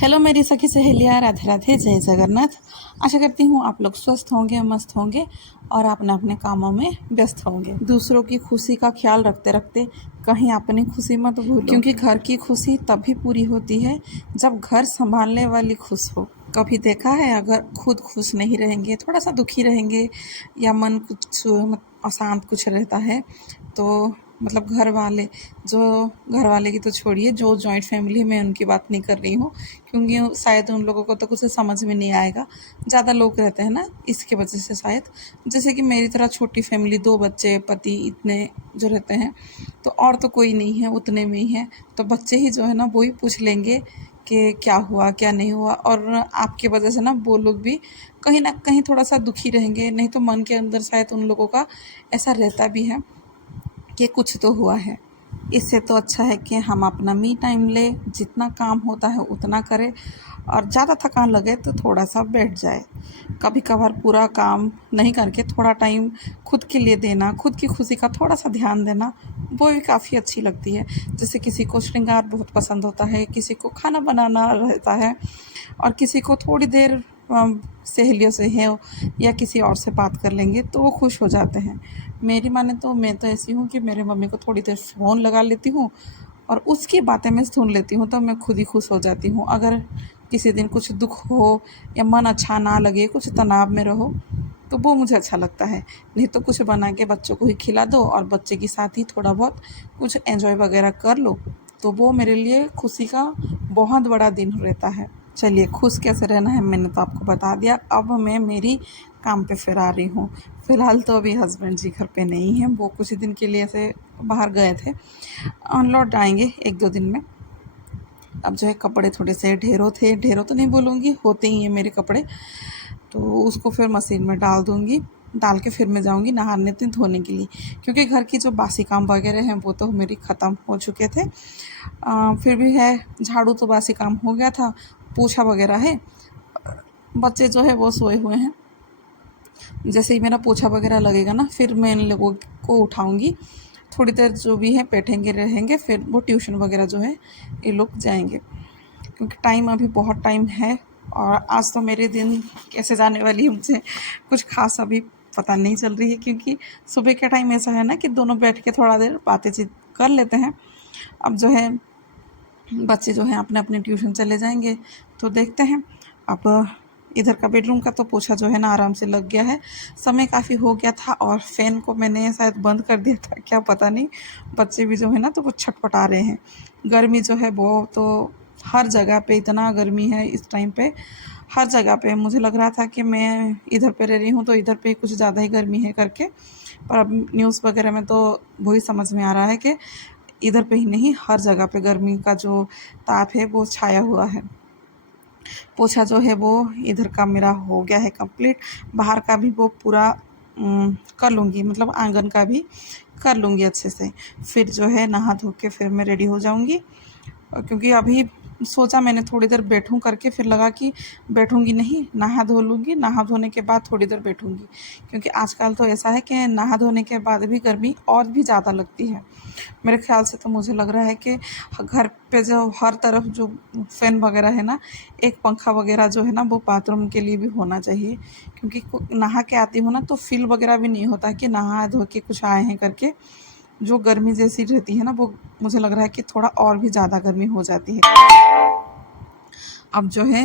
Hello मेरी सखी सहेलियाँ, राधे राधे, जय जगन्नाथ। आशा करती हूँ आप लोग स्वस्थ होंगे, मस्त होंगे और अपने अपने कामों में व्यस्त होंगे। दूसरों की खुशी का ख्याल रखते रखते कहीं अपनी खुशी मत भूलो, क्योंकि घर की खुशी तभी पूरी होती है जब घर संभालने वाली खुश हो। कभी देखा है, अगर खुद खुश नहीं रहेंगे, थोड़ा सा दुखी रहेंगे या मन कुछ अशांत कुछ रहता है, तो मतलब घर वाले की तो छोड़िए, जो जॉइंट फैमिली में उनकी बात नहीं कर रही हूँ, क्योंकि शायद उन लोगों को तो कुछ समझ में नहीं आएगा। ज़्यादा लोग रहते हैं ना, इसके वजह से शायद, जैसे कि मेरी तरह छोटी फैमिली, 2 बच्चे, पति, इतने जो रहते हैं, तो और तो कोई नहीं है, उतने में ही है। तो बच्चे ही जो है ना, वो ही पूछ लेंगे कि क्या हुआ, क्या नहीं हुआ, और आपकी वजह से ना वो लोग भी कहीं न कहीं थोड़ा-सा दुखी रहेंगे। नहीं तो मन के अंदर शायद उन लोगों का ऐसा रहता भी है कि कुछ तो हुआ है। इससे तो अच्छा है कि हम अपना मी टाइम लें, जितना काम होता है उतना करें, और ज़्यादा थकान लगे तो थोड़ा सा बैठ जाए। कभी कभार पूरा काम नहीं करके थोड़ा टाइम खुद के लिए देना, खुद की खुशी का थोड़ा सा ध्यान देना, वो भी काफ़ी अच्छी लगती है। जैसे किसी को श्रृंगार बहुत पसंद होता है, किसी को खाना बनाना रहता है, और किसी को थोड़ी देर सहेलियों से है या किसी और से बात कर लेंगे तो वो खुश हो जाते हैं। मेरी माने तो मैं तो ऐसी हूँ कि मेरे मम्मी को थोड़ी देर फ़ोन लगा लेती हूँ और उसकी बातें मैं सुन लेती हूँ, तो मैं खुद ही खुश हो जाती हूँ। अगर किसी दिन कुछ दुख हो या मन अच्छा ना लगे, कुछ तनाव में रहो, तो वो मुझे अच्छा लगता है। नहीं तो कुछ बना के बच्चों को ही खिला दो और बच्चे के साथ ही थोड़ा बहुत कुछ एंजॉय वगैरह कर लो, तो वो मेरे लिए खुशी का बहुत बड़ा दिन रहता है। चलिए, खुश कैसे रहना है मैंने तो आपको बता दिया। अब मैं मेरी काम पे फिर आ रही हूँ। फ़िलहाल तो अभी हस्बैंड जी घर पे नहीं हैं, वो कुछ दिन के लिए ऐसे बाहर गए थे, लौट आएंगे 1-2 दिन में। अब जो है कपड़े थोड़े से ढेरों तो नहीं बोलूँगी, होते ही हैं मेरे कपड़े, तो उसको फिर मशीन में डाल दूँगी। डाल के फिर मैं जाऊँगी नहाने धोने के लिए, क्योंकि घर की जो बासी काम वगैरह हैं वो तो मेरी ख़त्म हो चुके थे। फिर भी है, झाड़ू तो बासी काम हो गया था, पोछा वगैरह है। बच्चे जो है वो सोए हुए हैं। जैसे ही मेरा पोछा वगैरह लगेगा ना, फिर मैं इन लोगों को उठाऊँगी। थोड़ी देर जो भी है बैठेंगे रहेंगे, फिर वो ट्यूशन वगैरह जो है ये लोग जाएंगे, क्योंकि टाइम अभी बहुत टाइम है। और आज तो मेरे दिन कैसे जाने वाली है मुझे कुछ खास अभी पता नहीं चल रही है, क्योंकि सुबह के टाइम ऐसा है ना कि दोनों बैठ के थोड़ा देर बातें चीत कर लेते हैं। अब जो है बच्चे जो हैं अपने अपने ट्यूशन चले जाएंगे, तो देखते हैं। अब इधर का बेडरूम का तो पोछा जो है ना आराम से लग गया है। समय काफ़ी हो गया था और फ़ैन को मैंने शायद बंद कर दिया था, क्या पता नहीं। बच्चे भी जो है ना तो वो छटपटा रहे हैं। गर्मी जो है वो तो हर जगह पे, इतना गर्मी है इस टाइम पे, हर जगह पे। मुझे लग रहा था कि मैं इधर पे रह रही हूँ तो इधर पे कुछ ज़्यादा ही गर्मी है करके, पर अब न्यूज़ वगैरह में तो वही समझ में आ रहा है कि इधर पे ही नहीं, हर जगह पे गर्मी का जो ताप है वो छाया हुआ है। पोछा जो है वो इधर का मेरा हो गया है कंप्लीट। बाहर का भी वो पूरा कर लूँगी, मतलब आंगन का भी कर लूँगी अच्छे से। फिर जो है नहा धो के फिर मैं रेडी हो जाऊँगी, क्योंकि अभी सोचा मैंने थोड़ी देर बैठूं करके, फिर लगा कि बैठूंगी नहीं, नहा धो लूँगी, नहा धोने के बाद थोड़ी देर बैठूंगी, क्योंकि आजकल तो ऐसा है कि नहा धोने के बाद भी गर्मी और भी ज़्यादा लगती है। मेरे ख्याल से तो मुझे लग रहा है कि घर पे जो हर तरफ जो फ़ैन वगैरह है ना, एक पंखा वगैरह जो है ना वो बाथरूम के लिए भी होना चाहिए, क्योंकि नहा के आती हूँ ना तो फील वगैरह भी नहीं होता कि नहा धो के कुछ आए हैं करके। जो गर्मी जैसी रहती है ना, वो मुझे लग रहा है कि थोड़ा और भी ज़्यादा गर्मी हो जाती है। अब जो है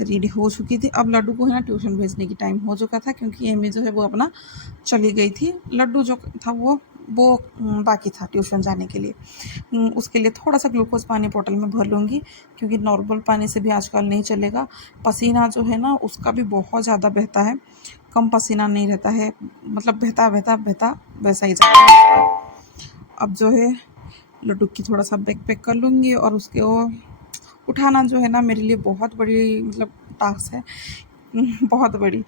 रेडी हो चुकी थी। अब लड्डू को है ना ट्यूशन भेजने की टाइम हो चुका था, क्योंकि एमी जो है वो अपना चली गई थी। लड्डू जो था वो बाकी था ट्यूशन जाने के लिए। उसके लिए थोड़ा सा ग्लूकोज़ पानी बॉटल में भर लूँगी, क्योंकि नॉर्मल पानी से भी आजकल नहीं चलेगा। पसीना जो है ना उसका भी बहुत ज़्यादा बहता है, कम पसीना नहीं रहता है, मतलब बहता वैसा ही जाता है। अब जो है लड्डू की थोड़ा सा बैग पैक कर लूँगी, और उसके वो उठाना जो है ना मेरे लिए बहुत बड़ी, मतलब टास्क है। बहुत बड़ी।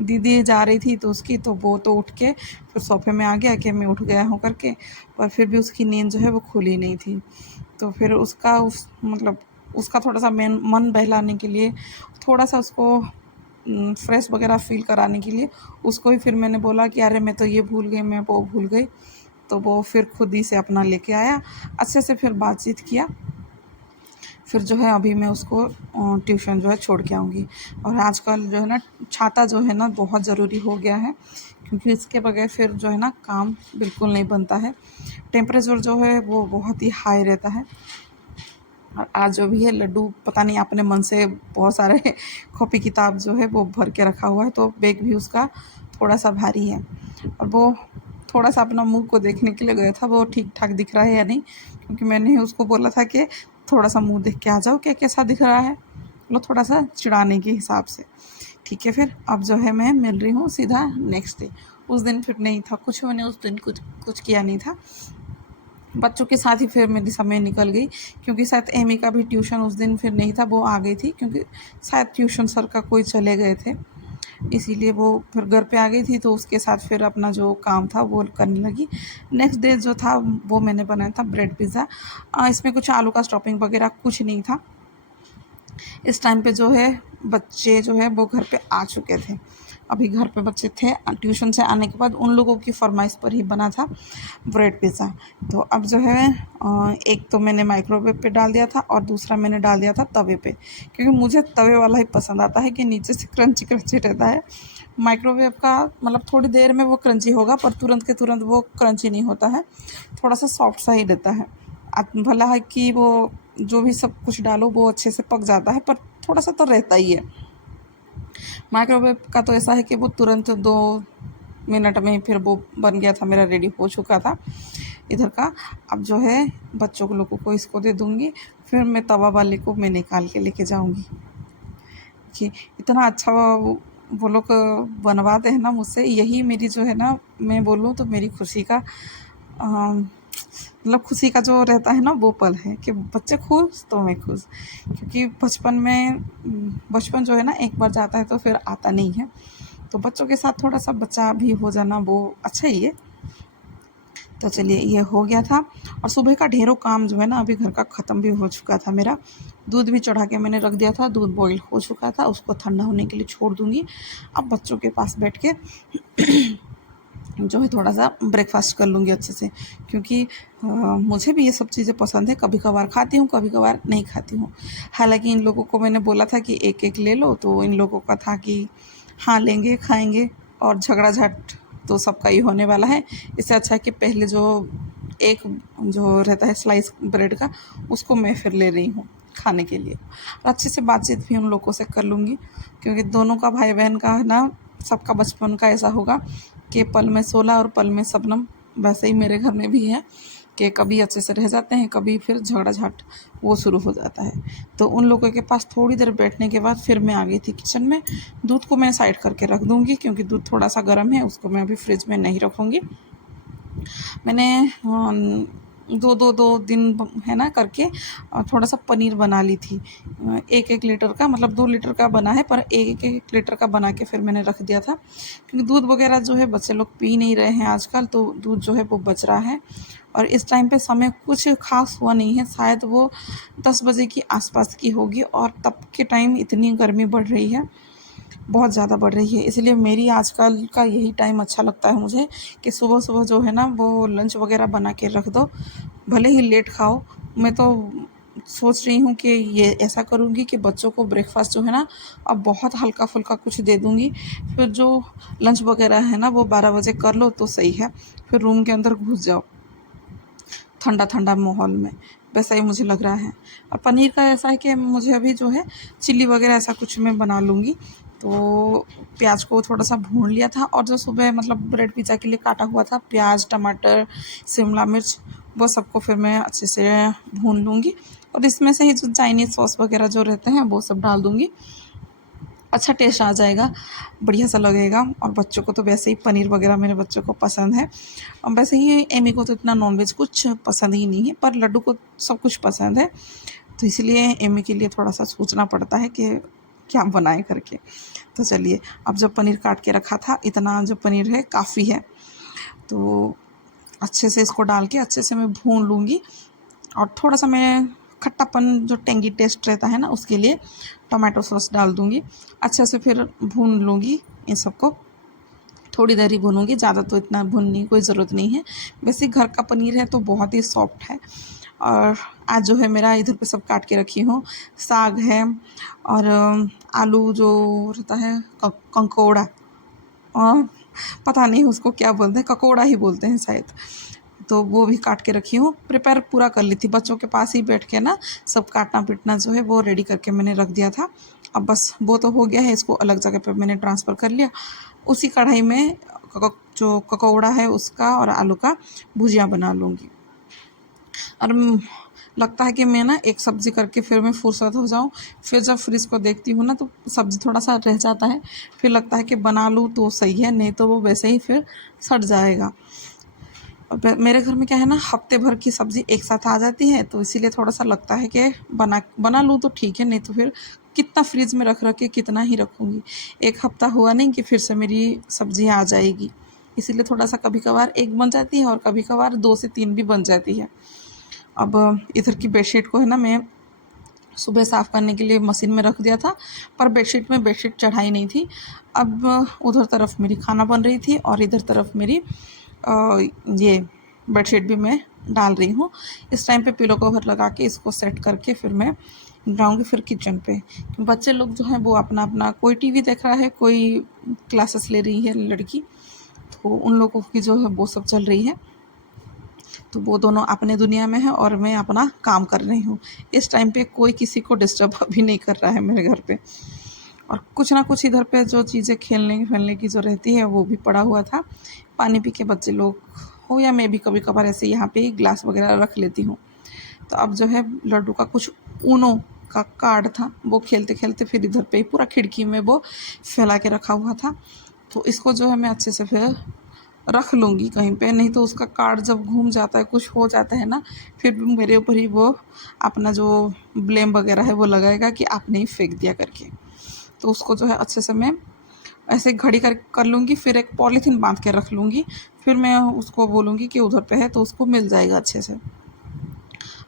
दीदी जा रही थी तो उसकी तो वो तो उठ के फिर सोफे में आ गया कि मैं उठ गया हूँ करके, पर फिर भी उसकी नींद जो है वो खुली नहीं थी। तो फिर मतलब उसका थोड़ा सा मन बहलाने के लिए, थोड़ा सा उसको फ्रेश वगैरह फ़ील कराने के लिए, उसको ही फिर मैंने बोला कि अरे मैं तो ये भूल गई, मैं वो भूल गई। तो वो फिर खुद ही से अपना लेके आया, अच्छे से फिर बातचीत किया। फिर जो है अभी मैं उसको ट्यूशन जो है छोड़ के आऊँगी। और आजकल जो है ना छाता जो है ना बहुत ज़रूरी हो गया है, क्योंकि इसके बगैर फिर जो है ना काम बिल्कुल नहीं बनता है। टेम्परेचर जो है वो बहुत ही हाई रहता है। और आज जो भी है लड्डू पता नहीं अपने मन से बहुत सारे कॉपी किताब जो है वो भर के रखा हुआ है, तो बैग भी उसका थोड़ा सा भारी है। और वो थोड़ा सा अपना मुंह को देखने के लिए गया था, वो ठीक ठाक दिख रहा है या नहीं, क्योंकि मैंने उसको बोला था कि थोड़ा सा मुंह देख के आ जाओ क्या कैसा दिख रहा है, मतलब थोड़ा सा चिढ़ाने के हिसाब से। ठीक है, फिर अब जो है मैं मिल रही हूँ सीधा नेक्स्ट डे। उस दिन फिर नहीं था कुछ, मैंने उस दिन कुछ कुछ किया नहीं था, बच्चों के साथ ही फिर मेरी समय निकल गई, क्योंकि शायद एमी का भी ट्यूशन उस दिन फिर नहीं था, वो आ गई थी, क्योंकि शायद ट्यूशन सर का कोई चले गए थे, इसीलिए वो फिर घर पे आ गई थी, तो उसके साथ फिर अपना जो काम था वो करने लगी। नेक्स्ट डे जो था वो मैंने बनाया था ब्रेड पिज़्ज़ा। इसमें कुछ आलू का स्टफिंग वगैरह कुछ नहीं था। इस टाइम पे जो है बच्चे जो है वो घर पे आ चुके थे, अभी घर पे बच्चे थे ट्यूशन से आने के बाद, उन लोगों की फरमाइश पर ही बना था ब्रेड पिज़्ज़ा। तो अब जो है एक तो मैंने माइक्रोवेव पे डाल दिया था और दूसरा मैंने डाल दिया था तवे पे, क्योंकि मुझे तवे वाला ही पसंद आता है कि नीचे से क्रंची क्रंची रहता है। माइक्रोवेव का मतलब थोड़ी देर में वो क्रंची होगा, पर तुरंत के तुरंत वो क्रंची नहीं होता है, थोड़ा सा सॉफ्ट सा ही रहता है। भला है कि वो जो भी सब कुछ डालो वो अच्छे से पक जाता है, पर थोड़ा सा तो रहता ही है। माइक्रोवेव का तो ऐसा है कि वो तुरंत 2 मिनट में फिर वो बन गया था, मेरा रेडी हो चुका था इधर का। अब जो है बच्चों को लोगों को इसको दे दूँगी, फिर मैं तवा वाले को मैं निकाल के लेके जाऊँगी कि इतना अच्छा वो लोग बनवाते हैं ना मुझसे, यही मेरी जो है ना, मैं बोलूँ तो मेरी खुशी का मतलब खुशी का जो रहता है ना वो पल है कि बच्चे खुश तो मैं खुश, क्योंकि बचपन जो है ना एक बार जाता है तो फिर आता नहीं है, तो बच्चों के साथ थोड़ा सा बच्चा भी हो जाना वो अच्छा ही है। तो चलिए ये हो गया था, और सुबह का ढेरों काम जो है ना अभी घर का ख़त्म भी हो चुका था मेरा। दूध भी चढ़ा के मैंने रख दिया था, दूध बॉईल हो चुका था, उसको ठंडा होने के लिए छोड़ दूँगी। अब बच्चों के पास बैठ के जो है थोड़ा सा ब्रेकफास्ट कर लूँगी अच्छे से, क्योंकि मुझे भी ये सब चीज़ें पसंद है, कभी कभार खाती हूँ कभी कभार नहीं खाती हूँ। हालांकि इन लोगों को मैंने बोला था कि एक एक ले लो, तो इन लोगों का था कि हाँ लेंगे खाएंगे, और झगड़ा झाट तो सबका ही होने वाला है। इससे अच्छा है कि पहले जो एक जो रहता है स्लाइस ब्रेड का, उसको मैं फिर ले रही हूँ खाने के लिए, और अच्छे से बातचीत भी उन लोगों से कर लूँगी, क्योंकि दोनों का भाई बहन का है ना, सबका बचपन का ऐसा होगा कि पल में सोला और पल में शबनम, वैसे ही मेरे घर में भी है कि कभी अच्छे से रह जाते हैं, कभी फिर झगड़ा झाट वो शुरू हो जाता है। तो उन लोगों के पास थोड़ी देर बैठने के बाद फिर मैं आ गई थी किचन में। दूध को मैं साइड करके रख दूँगी, क्योंकि दूध थोड़ा सा गर्म है, उसको मैं अभी फ्रिज में नहीं रखूँगी। मैंने 2 दिन है ना करके थोड़ा सा पनीर बना ली थी, 1-1 लीटर का, मतलब 2 लीटर का बना है, पर 1-1 लीटर का बना के फिर मैंने रख दिया था, क्योंकि दूध वगैरह जो है बच्चे लोग पी नहीं रहे हैं आजकल, तो दूध जो है वो बच रहा है। और इस टाइम पे समय कुछ खास हुआ नहीं है, शायद वो 10 बजे की आसपास की होगी, और तब के टाइम इतनी गर्मी बढ़ रही है, बहुत ज़्यादा बढ़ रही है, इसलिए मेरी आजकल का यही टाइम अच्छा लगता है मुझे, कि सुबह सुबह जो है ना वो लंच वगैरह बना के रख दो, भले ही लेट खाओ। मैं तो सोच रही हूँ कि ये ऐसा करूँगी कि बच्चों को ब्रेकफास्ट जो है ना अब बहुत हल्का फुल्का कुछ दे दूँगी, फिर जो लंच वगैरह है ना वो 12 बजे कर लो तो सही है, फिर रूम के अंदर घुस जाओ ठंडा ठंडा माहौल में, वैसा ही मुझे लग रहा है। और पनीर का ऐसा है कि मुझे अभी जो है चिल्ली वगैरह ऐसा कुछ मैं बना लूँगी, तो प्याज को थोड़ा सा भून लिया था, और जो सुबह मतलब ब्रेड पिज़्ज़ा के लिए काटा हुआ था प्याज टमाटर शिमला मिर्च, वो सबको फिर मैं अच्छे से भून लूँगी, और इसमें से ही जो चाइनीज़ सॉस वगैरह जो रहते हैं वो सब डाल दूँगी, अच्छा टेस्ट आ जाएगा, बढ़िया सा लगेगा। और बच्चों को तो वैसे ही पनीर वगैरह मेरे बच्चों को पसंद है, और वैसे ही एमी को तो इतना नॉनवेज कुछ पसंद ही नहीं है, पर लड्डू को सब कुछ पसंद है, तो इसलिए एमी के लिए थोड़ा सा सोचना पड़ता है कि क्या बनाएं करके। तो चलिए, अब जब पनीर काट के रखा था, इतना जो पनीर है काफ़ी है, तो अच्छे से इसको डाल के अच्छे से मैं भून लूँगी, और थोड़ा सा मैं खट्टापन जो टेंगी टेस्ट रहता है ना उसके लिए टमाटो सॉस डाल दूँगी, अच्छे से फिर भून लूँगी इन सबको, थोड़ी देर ही भूनूँगी, ज़्यादा तो इतना भूनने की कोई ज़रूरत नहीं है, वैसे घर का पनीर है तो बहुत ही सॉफ्ट है, और आज जो है मेरा इधर पे सब काट के रखी हूँ। साग है और आलू जो रहता है कंकोड़ा, और पता नहीं उसको क्या बोलते हैं, ककोड़ा ही बोलते हैं शायद, तो वो भी काट के रखी हूँ। प्रिपेयर पूरा कर ली थी, बच्चों के पास ही बैठ के ना सब काटना पीटना जो है वो रेडी करके मैंने रख दिया था। अब बस वो तो हो गया है, इसको अलग जगह पे मैंने ट्रांसफ़र कर लिया। उसी कढ़ाई में जो ककौड़ा है उसका और आलू का भुजिया बना लूँगी। और लगता है कि मैं ना एक सब्ज़ी करके फिर मैं फुर्सत हो जाऊँ, फिर जब फ्रिज को देखती हूँ ना तो सब्ज़ी थोड़ा सा रह जाता है, फिर लगता है कि बना लूँ तो सही है, नहीं तो वो वैसे ही फिर सड़ जाएगा। अब मेरे घर में क्या है ना, हफ्ते भर की सब्ज़ी एक साथ आ जाती है, तो इसीलिए थोड़ा सा लगता है कि बना बना लूँ तो ठीक है, नहीं तो फिर कितना फ्रिज में रख के कितना ही रखूँगी। एक हफ्ता हुआ नहीं कि फिर से मेरी सब्ज़ी आ जाएगी, इसीलिए थोड़ा सा कभी कभार एक बन जाती है और कभी कभार 2 से 3 भी बन जाती है। अब इधर की बेडशीट को है ना मैं सुबह साफ़ करने के लिए मशीन में रख दिया था, पर बेडशीट चढ़ाई नहीं थी। अब उधर तरफ मेरी खाना बन रही थी और इधर तरफ मेरी ये बेडशीट भी मैं डाल रही हूँ। इस टाइम पे पिलो कवर लगा के इसको सेट करके फिर मैं जाऊँगी फिर किचन पे। बच्चे लोग जो हैं वो अपना अपना, कोई टीवी देख रहा है, कोई क्लासेस ले रही है लड़की, तो उन लोगों की जो है वो सब चल रही है, तो वो दोनों अपने दुनिया में है और मैं अपना काम कर रही हूँ। इस टाइम पे कोई किसी को डिस्टर्ब अभी नहीं कर रहा है मेरे घर पे। और कुछ ना कुछ इधर पे जो चीज़ें खेलने की जो रहती है वो भी पड़ा हुआ था। पानी पी के बच्चे लोग हो या मैं भी कभी कभार ऐसे यहाँ पे ग्लास वगैरह रख लेती हूँ। तो अब जो है लड्डू का कुछ ऊनो का कार्ड था, वो खेलते खेलते फिर इधर पे पूरा खिड़की में वो फैला के रखा हुआ था, तो इसको जो है मैं अच्छे से फिर रख लूँगी कहीं पे, नहीं तो उसका कार्ड जब घूम जाता है, कुछ हो जाता है ना, फिर मेरे ऊपर ही वो अपना जो ब्लेम वगैरह है वो लगाएगा कि आपने ही फेंक दिया करके। तो उसको जो है अच्छे से मैं ऐसे घड़ी कर लूँगी, फिर एक पॉलीथीन बांध के रख लूँगी, फिर मैं उसको बोलूँगी कि उधर पे है तो उसको मिल जाएगा अच्छे से।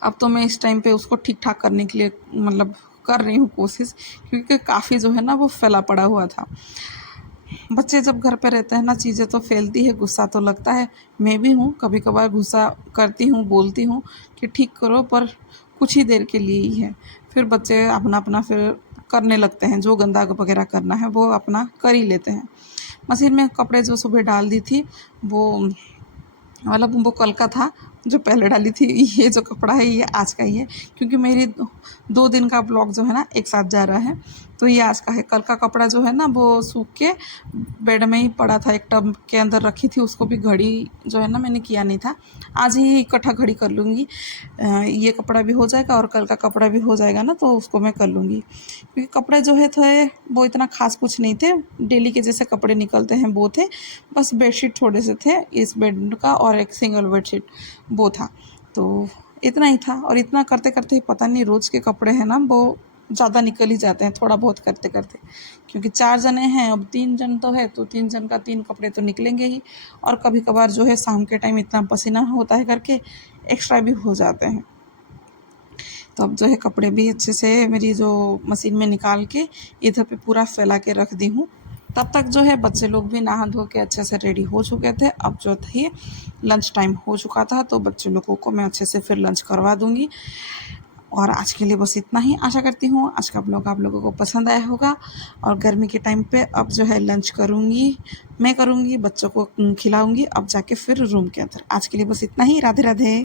अब तो मैं इस टाइम पे उसको ठीक ठाक करने के लिए मतलब कर रही हूँ कोशिश, क्योंकि काफ़ी जो है ना वो फैला पड़ा हुआ था। बच्चे जब घर पे रहते हैं ना, चीज़ें तो फैलती है, गुस्सा तो लगता है। मैं भी हूँ, कभी कभार गुस्सा करती हूँ, बोलती हूँ कि ठीक करो, पर कुछ ही देर के लिए ही है। फिर बच्चे अपना अपना फिर करने लगते हैं, जो गंदा वगैरह करना है वो अपना कर ही लेते हैं। मशीन में कपड़े जो सुबह डाल दी थी वो मतलब वो कल का था, जो पहले डाली थी। ये जो कपड़ा है ये आज का ही है, क्योंकि मेरी 2 दिन का ब्लॉग जो है ना एक साथ जा रहा है, तो ये आज का है। कल का कपड़ा जो है ना वो सूख के बेड में ही पड़ा था, एक टब के अंदर रखी थी, उसको भी घड़ी जो है ना मैंने किया नहीं था। आज ही इकट्ठा घड़ी कर लूँगी, ये कपड़ा भी हो जाएगा और कल का कपड़ा भी हो जाएगा ना, तो उसको मैं कर लूँगी। क्योंकि कपड़े जो है थे वो इतना खास कुछ नहीं थे, डेली के जैसे कपड़े निकलते हैं वो थे, बस बेडशीट थोड़े से थे इस बेड का और एक सिंगल बेडशीट वो था, तो इतना ही था। और इतना करते करते पता नहीं रोज़ के कपड़े हैं ना वो ज़्यादा निकल ही जाते हैं थोड़ा बहुत करते करते, क्योंकि 4 जने हैं, अब 3 जन तो है, तो 3 जन का 3 कपड़े तो निकलेंगे ही। और कभी कभार जो है शाम के टाइम इतना पसीना होता है करके एक्स्ट्रा भी हो जाते हैं। तो अब जो है कपड़े भी अच्छे से मेरी जो मशीन में निकाल के इधर पे पूरा फैला के रख दी हूँ। तब तक जो है बच्चे लोग भी नहा धो के अच्छे से रेडी हो चुके थे। अब जो थे लंच टाइम हो चुका था, तो बच्चे लोगों को मैं अच्छे से फिर लंच करवा दूँगी। और आज के लिए बस इतना ही। आशा करती हूँ आज का ब्लॉग आप लोगों को पसंद आया होगा। और गर्मी के टाइम पे अब जो है लंच करूँगी, मैं करूँगी, बच्चों को खिलाऊँगी, अब जाके फिर रूम के अंदर। आज के लिए बस इतना ही। राधे राधे।